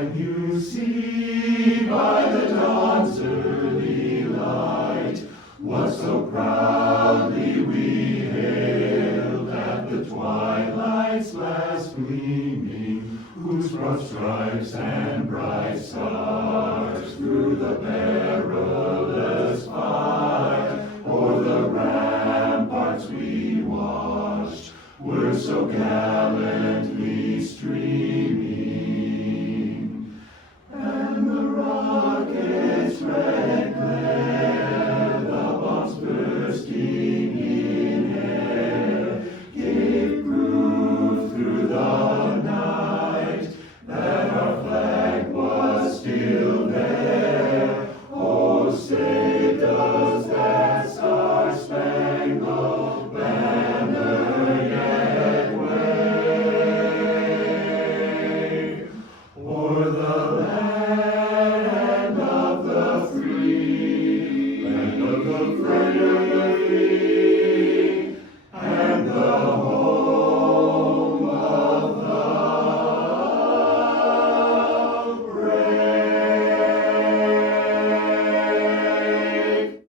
Can you see by the dawn's early light what so proudly we hailed at the twilight's last gleaming, whose broad stripes and bright stars through the perilous fight o'er the ramparts we watched were so gallantly streaming, and the rocket's red glare, the bombs bursting in air, gave proof through the night that our flag was still there. Oh, say does that star-spangled banner yet wave o'er the land of the free, land of the free.